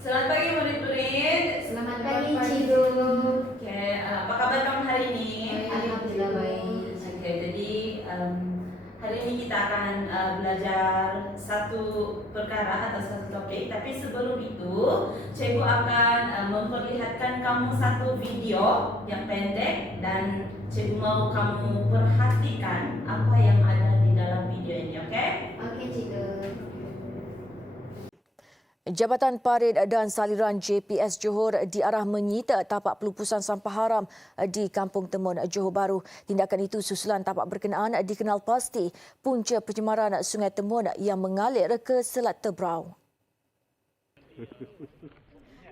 Selamat pagi murid-murid. Selamat pagi Cikgu. Oke, apa kabar kamu hari ini? Alhamdulillah baik. Oke, jadi hari ini kita akan belajar satu perkara atau satu topik. Tapi sebelum itu, Cikgu akan memperlihatkan kamu satu video yang pendek dan Cikgu mau kamu perhatikan apa yang ada di dalam video ini, oke? Oke Cikgu. Jabatan Parit dan Saliran JPS Johor diarah menyita tapak pelupusan sampah haram di Kampung Temun, Johor Bahru. Tindakan itu susulan tapak berkenaan dikenal pasti punca pencemaran Sungai Temun yang mengalir ke Selat Tebrau.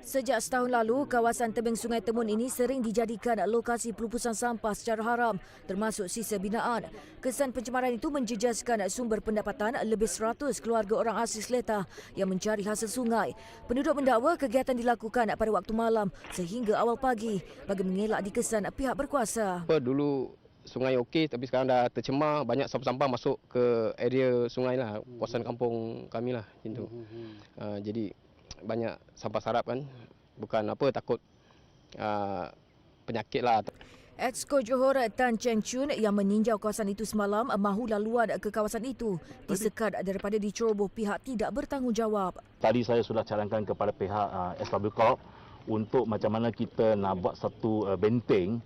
Sejak setahun lalu, kawasan tebing Sungai Temun ini sering dijadikan lokasi pelupusan sampah secara haram, termasuk sisa binaan. Kesan pencemaran itu menjejaskan sumber pendapatan lebih 100 keluarga orang asli Seleta yang mencari hasil sungai. Penduduk mendakwa kegiatan dilakukan pada waktu malam sehingga awal pagi bagi mengelak dikesan pihak berkuasa. Dulu sungai okey tapi sekarang dah tercemar, banyak sampah-sampah masuk ke area sungai lah, kawasan kampung kami lah gitu. Jadi banyak sampah sarap kan, bukan apa takut penyakit lah. Exco Johor Tan Cheng Chun yang meninjau kawasan itu semalam mahu laluan ke kawasan itu disekat daripada diceroboh pihak tidak bertanggungjawab. Tadi saya sudah cadangkan kepada pihak SW Corp untuk macam mana kita nak buat satu benteng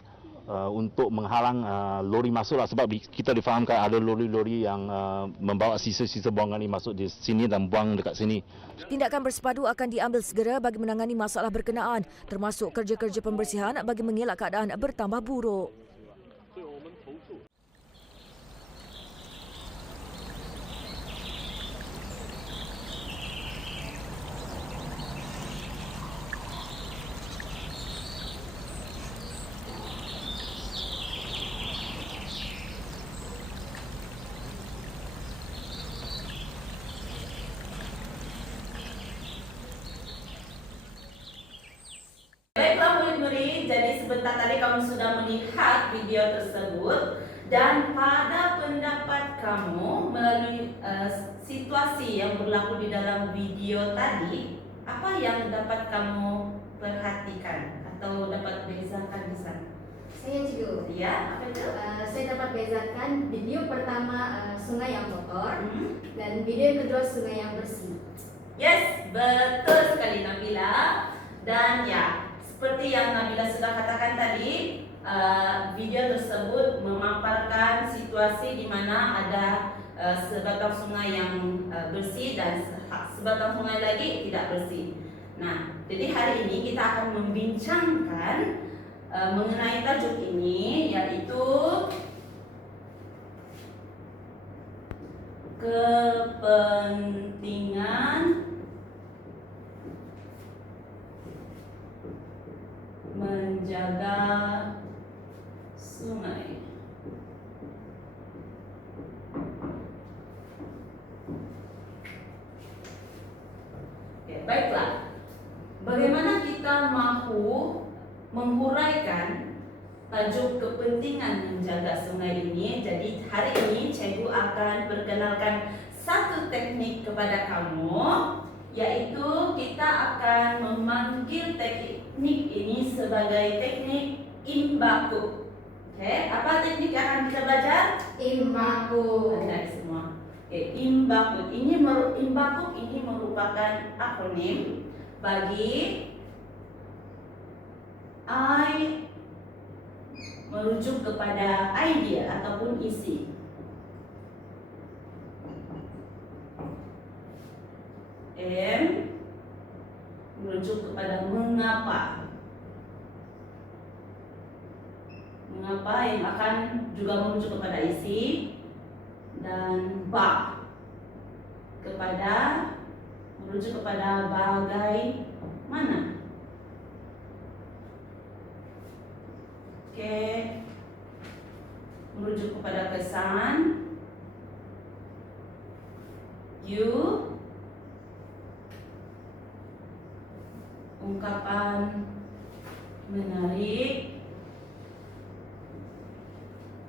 untuk menghalang lori masuk lah, sebab kita difahamkan ada lori-lori yang membawa sisa-sisa buangan ini masuk di sini dan buang dekat sini. Tindakan bersepadu akan diambil segera bagi menangani masalah berkenaan, termasuk kerja-kerja pembersihan bagi mengelak keadaan bertambah buruk. Baiklah murid-murid, jadi sebentar tadi kamu sudah melihat video tersebut dan pada pendapat kamu melalui situasi yang berlaku di dalam video tadi, apa yang dapat kamu perhatikan atau dapat bezakan di sana? Saya Cikgu. Ya, apa itu? Saya dapat bezakan video pertama sungai yang kotor dan video yang kedua sungai yang bersih. Yes, betul sekali Nabila. Dan ya, seperti yang Nabila sudah katakan tadi, video tersebut memaparkan situasi di mana ada sebatang sungai yang bersih dan sebatang sungai lagi tidak bersih. Nah, jadi hari ini kita akan membincangkan mengenai tajuk ini, yaitu kepentingan menjaga sungai. Oke, baiklah. Bagaimana kita mahu menghuraikan tajuk kepentingan menjaga sungai ini? Jadi hari ini Cikgu akan perkenalkan satu teknik kepada kamu, yaitu kita akan memanggil teknik ini sebagai teknik imbaku. Oke, apa teknik yang akan kita belajar? Imbaku. Ada semua. Oke, imbaku ini merupakan akronim bagi I merujuk kepada idea ataupun isi. M merujuk kepada mengapa. Mengapa yang akan juga merujuk kepada isi, dan ba merujuk kepada bagaimana. Oke, merujuk kepada kesan. You ungkapan menarik,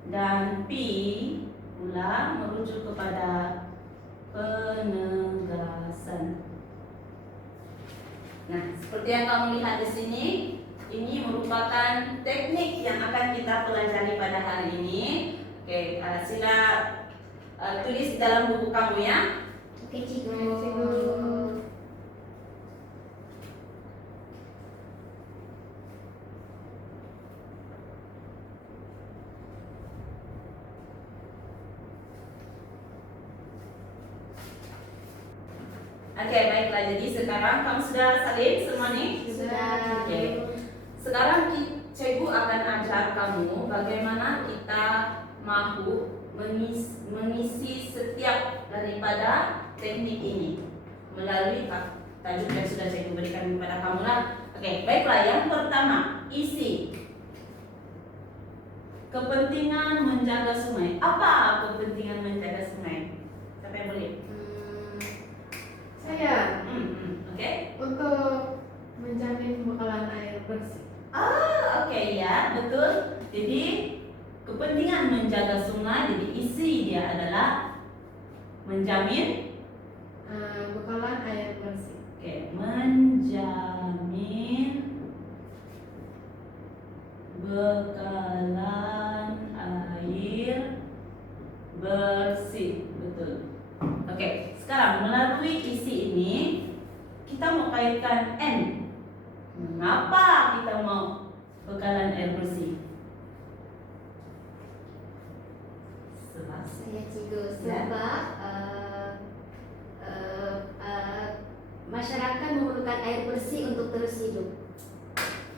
dan P pula merujuk kepada penegasan. Nah, seperti yang kamu lihat di sini, ini merupakan teknik yang akan kita pelajari pada hari ini. Oke, sila tulis di dalam buku kamu ya. Oke, cikgu. Oke, baiklah. Jadi sekarang kamu sudah salin semua nih? Sudah. Oke. Sekarang cikgu akan ajar kamu bagaimana kita mampu mengisi setiap daripada teknik ini melalui tajuk yang sudah cikgu berikan kepada kamu lah. Oke, baiklah. Yang pertama, isi. Kepentingan menjaga sungai. Apa kepentingan menjaga sungai? Siapa yang boleh? Saya Oke. untuk menjamin bekalan air bersih. Oke ya, betul. Jadi kepentingan menjaga sungai, jadi isi dia adalah menjamin. Bekalan air bersih. Oke, menjamin bekalan air bersih, betul. Oke, sekarang melalui isi ini kita mau kaitkan N. Mengapa kita mau bekalan air bersih? Sebab Saya cikgu, Ya. sebab masyarakat memerlukan air bersih untuk terus hidup.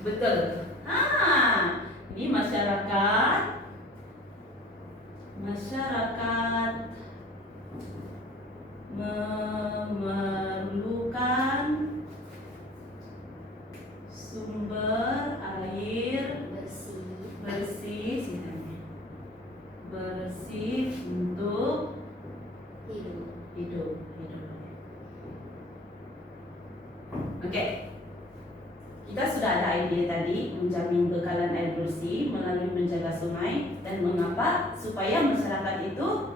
betul. Ini masyarakat memerlukan sumber air Bersih bersih untuk hidup. hidup. Oke. Kita sudah ada ide tadi menjamin bekalan air bersih melalui menjaga sungai dan mengapa supaya masyarakat itu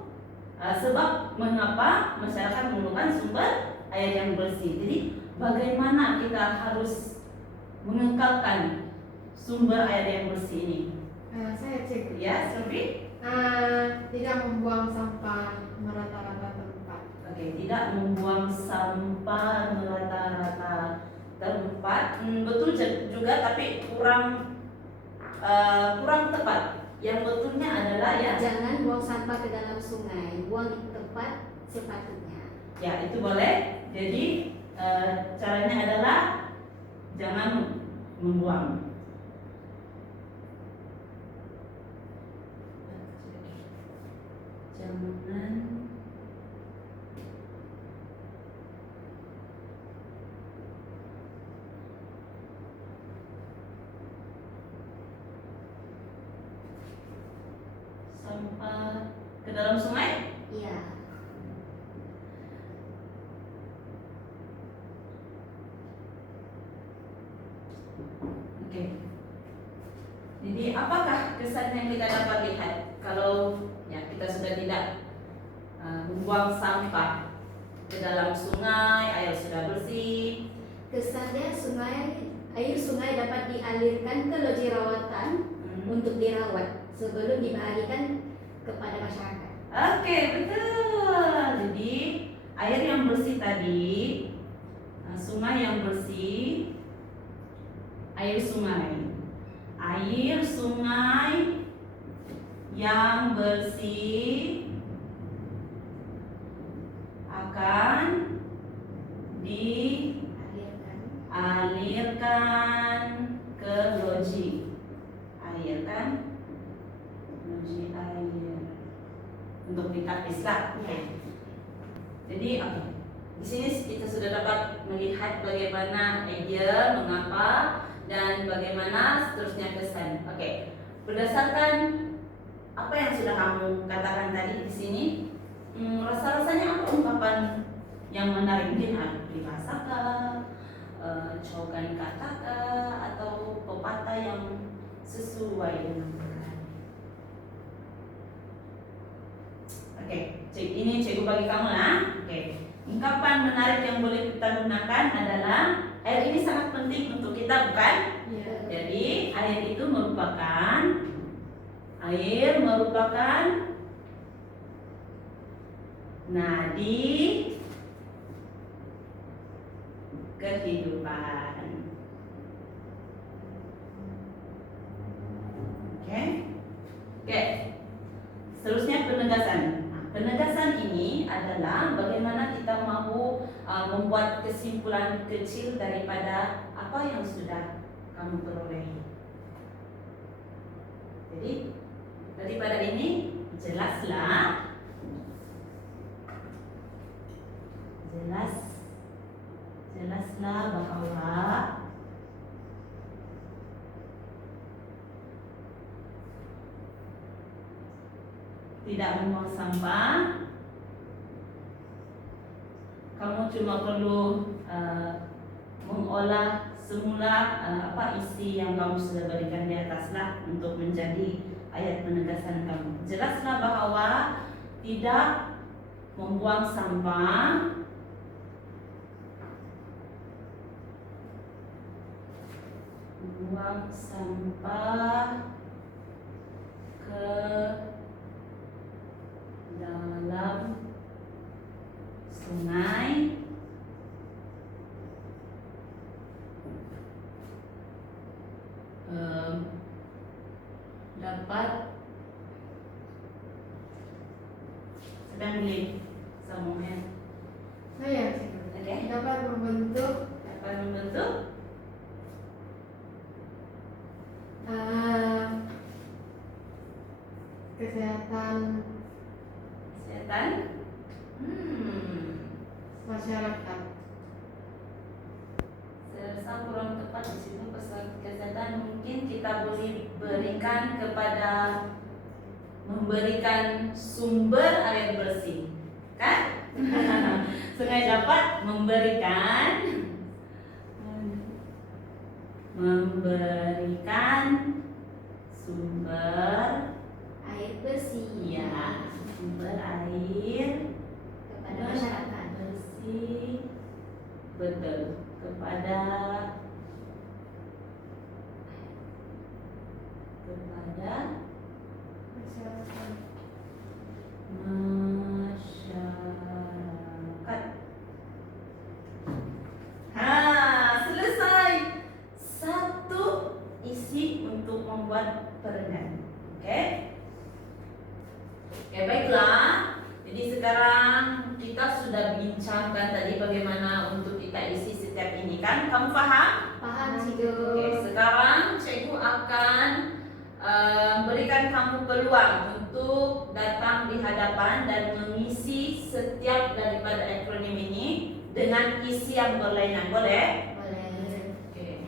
sebab mengapa masyarakat memerlukan sumber air yang bersih. Jadi bagaimana kita harus mengekalkan sumber air yang bersih ini? Saya cikgu. Ya, Sophie? Tidak membuang sampah merata-rata tempat. Oke, tidak membuang sampah merata-rata tempat. Betul juga, tapi kurang tepat. Yang betulnya adalah ya. Jangan buang sampah ke dalam sungai, buang di tempat sepatutnya. Ya, itu boleh. Jadi caranya adalah jangan membuang. Jangan sampah ke dalam sungai. Iya. Oke. Jadi apakah kesan yang kita dapat lihat kalau ya kita sudah tidak membuang sampah ke dalam sungai, air sudah bersih. Kesannya air sungai dapat dialirkan ke loji rawatan untuk dirawat sebelum dibagikan kepada masyarakat. Oke, betul. Jadi air yang bersih tadi, sungai yang bersih, air sungai yang bersih akan dialirkan ke loji air untuk ditapis lah. Jadi di sini kita sudah dapat melihat bagaimana idea, mengapa, dan bagaimana seterusnya kesan. Oke, berdasarkan apa yang sudah kamu katakan tadi di sini, rasa-rasanya apa ungkapan yang menarik? Mungkin ada peribahasa kah, cogan kata kah, atau pepatah yang sesuai dengan perkara. Oke, ini cikgu bagi kamu lah. Oke, ungkapan menarik yang boleh kita gunakan adalah Air ini sangat penting untuk kita, bukan? Iya. Jadi air itu merupakan nadi kehidupan. Oke. Seterusnya penegasan. Nah, penegasan ini adalah bagaimana kita mau membuat kesimpulan kecil daripada apa yang sudah kamu perolehi. Jadi daripada ini jelaslah bahwa tidak membuang sampah. Kamu cuma perlu mengolah semula apa isi yang kamu sudah berikan di ataslah untuk menjadi ayat penegasan kamu. Jelaslah bahwa tidak membuang sampah ke dalam sungai dapat sedang beli semuanya. Saya dapat membentuk kesehatan masyarakat. Saya rasa kurang tepat di situ kesehatan. Mungkin kita boleh berikan kepada memberikan sumber air bersih, kan? Sungai dapat memberikan sumber Air bersih. ya, sumber air Kepada masyarakat. bersih, betul, kepada Masyarakat. masyarakat. Selesai. Satu isi untuk membuat perengan. Oke, baiklah. Jadi sekarang kita sudah bincangkan tadi bagaimana untuk kita isi setiap ini, kan? Kamu paham? Paham Cikgu. Oke, sekarang cikgu akan berikan kamu peluang untuk datang di hadapan dan mengisi setiap daripada akronim ini dengan isi yang berlainan. Boleh? Boleh. Oke.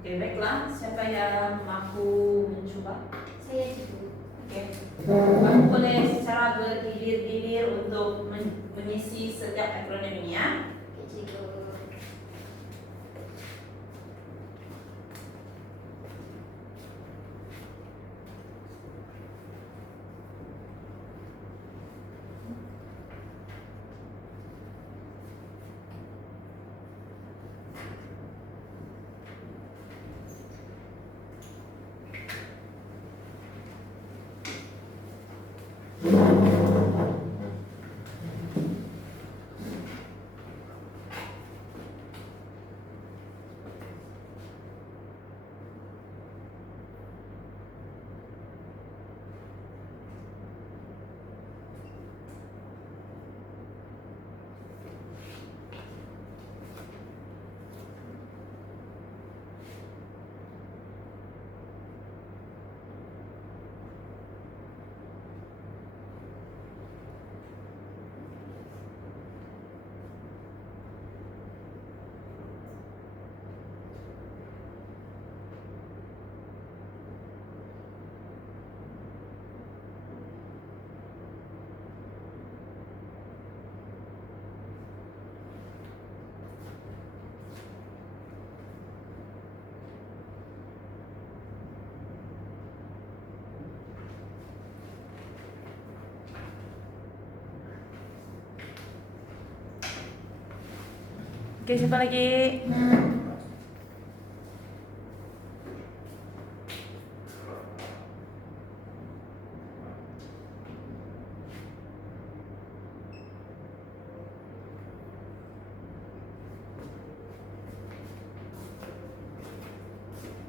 Oke, baiklah. Siapa yang mampu mencoba? Saya Cikgu. Oke. Kamu boleh secara bergilir-gilir untuk mengisi setiap akronim ini, ya. Oke Cikgu. Oke, siapa lagi?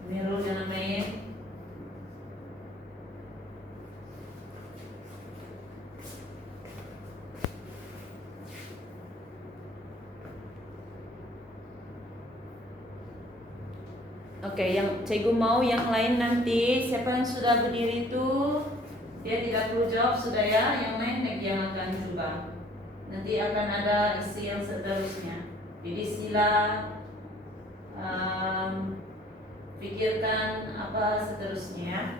Biru jangan main. Oke, yang cikgu mau yang lain nanti siapa yang sudah berdiri itu dia tidak perlu jawab sudah ya, yang lain yang akan coba. Nanti akan ada isi yang seterusnya. Jadi sila pikirkan apa seterusnya.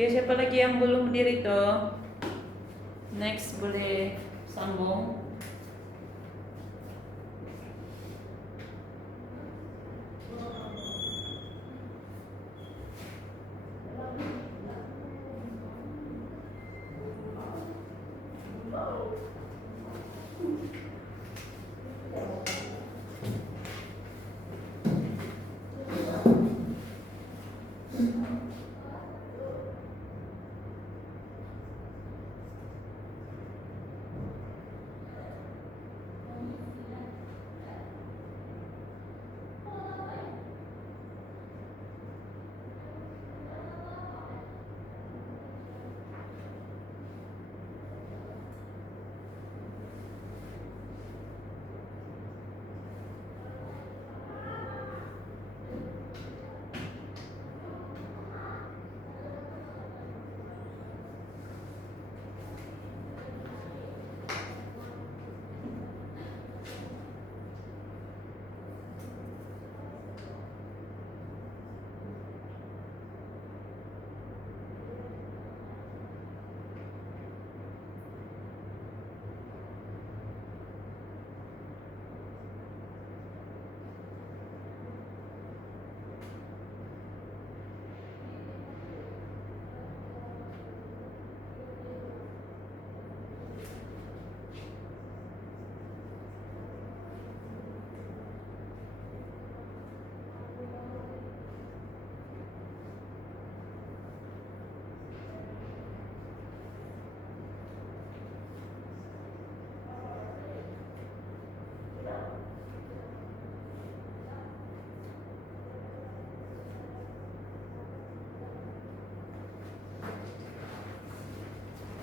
Oke, siapa lagi yang belum berdiri tuh? Next boleh sambung.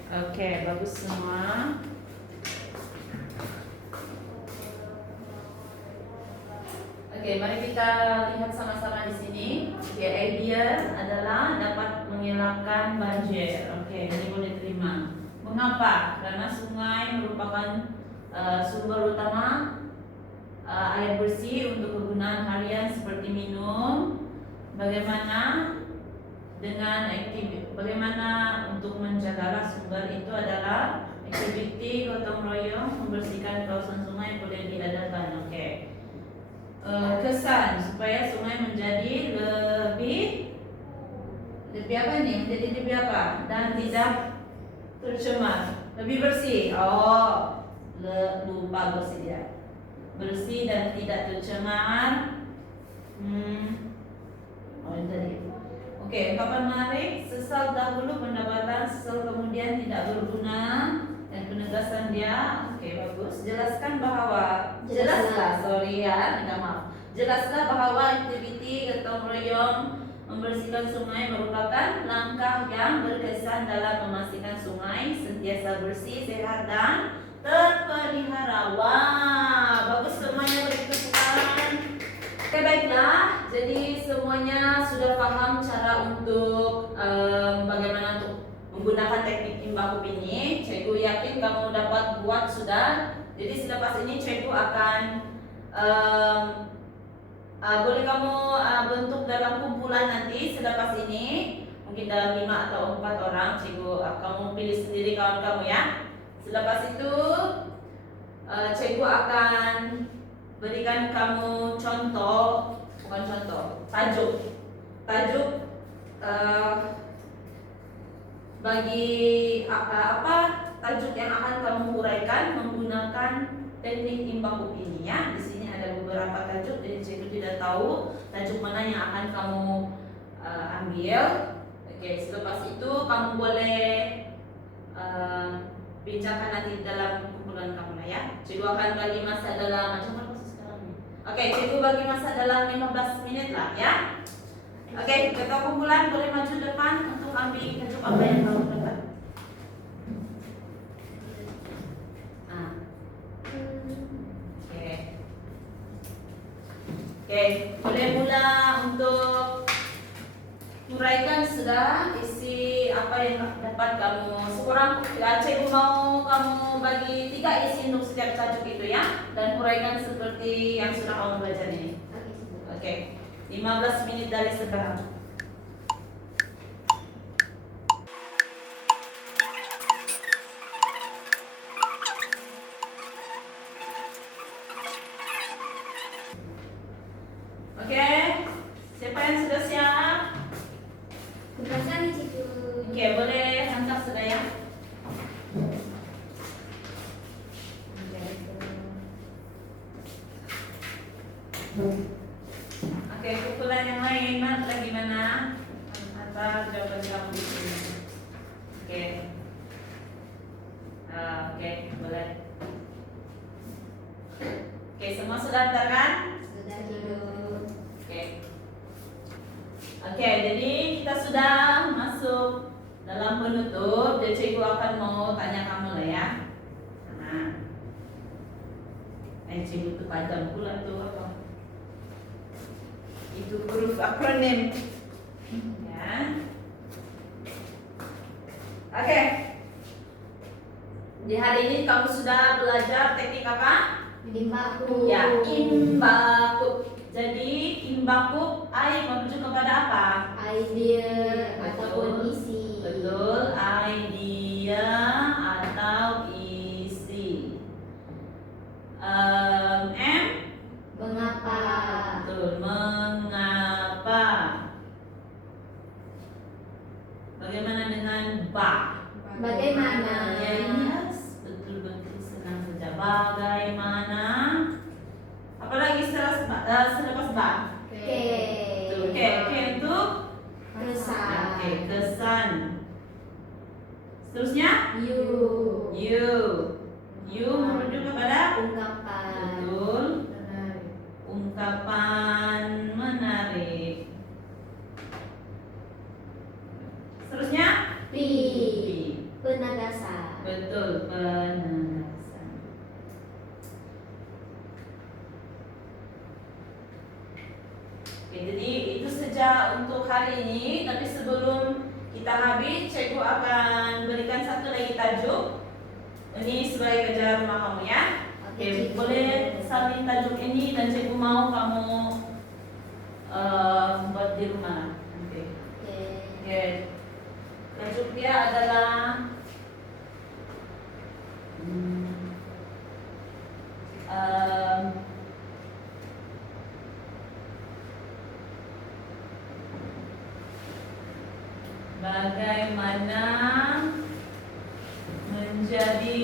Oke, bagus semua. Oke, mari kita lihat sama-sama di sini. Oke, idea adalah dapat mengelakkan banjir. Oke, ini boleh terima. Mengapa? Karena sungai merupakan sumber utama air bersih untuk kegunaan harian seperti minum. Bagaimana untuk menjaga sumber itu adalah aktiviti gotong royong membersihkan kawasan sungai boleh diadakan. Oke. Kesan supaya sungai menjadi lebih apa nih? Menjadi lebih apa? Dan tidak tercemar, lebih bersih. Oh, lupa bersih ya. Bersih dan tidak tercemar. Oh, ini tadi. Oke, ungkapan menarik. Sesal dahulu pendapatan, sesal kemudian tidak berguna, dan penegasan dia. Oke, bagus. Jelaskan bahwa jelaslah bahwa aktiviti gotong royong Membersihkan sungai merupakan langkah yang berkesan dalam memastikan sungai sentiasa bersih, sehat, dan terpelihara. Wah, bagus semuanya, beri tepukan. Oke, baiklah. Jadi semuanya sudah paham cara untuk bagaimana untuk menggunakan teknik imbakup ini. Cikgu yakin kamu dapat buat sudah. Jadi selepas ini cikgu akan boleh kamu bentuk dalam kumpulan nanti selepas ini, mungkin dalam 5 atau 4 orang. Cikgu kamu pilih sendiri kawan kamu ya. Selepas itu cikgu akan berikan kamu contoh, bukan contoh, tajuk bagi apa tajuk yang akan kamu uraikan menggunakan teknik imbakup ini ya. Di sini ada beberapa tajuk, jadi cikgu tidak tahu tajuk mana yang akan kamu ambil. Oke, selepas itu kamu boleh bincangkan nanti dalam kumpulan kamu ya. Cikgu akan bagi masa dalam macam apa sekarang nih? Oke, cikgu bagi masa dalam 15 menit lah ya. Oke, ketua kumpulan boleh maju depan untuk ambil tajuk apa yang kamu dapat. Oke, boleh mula untuk uraikan sudah isi apa yang dapat kamu. Sekurang cikgu mau kamu bagi 3 isi untuk setiap tajuk itu ya, dan uraikan seperti yang sudah kamu belajar ini. Oke, 15 menit dari sekarang. Oke, siapa yang sudah siap? Terima kasih cikgu. Oke, boleh angkat sudah ya. Oke, kumpulan yang lain, lagi mana? Apa jawaban kamu di sini? Oke. Oke, boleh. Oke, semua sudah daftar kan? Sudah cikgu. Oke, jadi kita sudah masuk dalam penutup. Jadi cikgu akan mau tanya kamu lah ya. Nah, cikgu tuh padam pula tuh apa? Itu huruf akronim. Ya. Oke. Di hari ini kamu sudah belajar teknik apa? Imbakup. Ya, imbakup. Jadi imbakup merujuk kepada apa? Idea Betul. ataupun isi. Betul, idea atau isi. Mengapa? Betul, mengapa. Bagaimana dengan ba? Bagaimana? Yes, betul-betul senang saja. Bagaimana? Apalagi selepas ba? Betul, Oke untuk Kesan. Oke, kesan. Seterusnya you merujuk kepada Ungkapan. betul, ungkapan menarik. Seterusnya Pi. Penegasan. betul, penegasan. Oke, jadi itu saja untuk hari ini. Tapi sebelum kita habis, cikgu akan berikan satu lagi tajuk. Ini sebagai kerja rumah kamu ya. Oke, boleh salin tajuk ini dan cikgu mau kamu buat di rumah nanti. Oke. Tajuk dia adalah bagaimana menjadi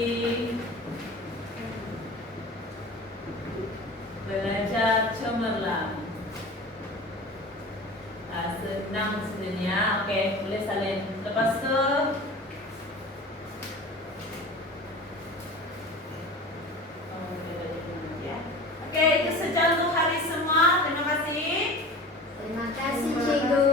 belajar cemerlang. Senang sebenarnya. Oke, boleh salin. Lepas tu Oke, itu saja untuk hari semua. Terima kasih. Terima kasih cikgu.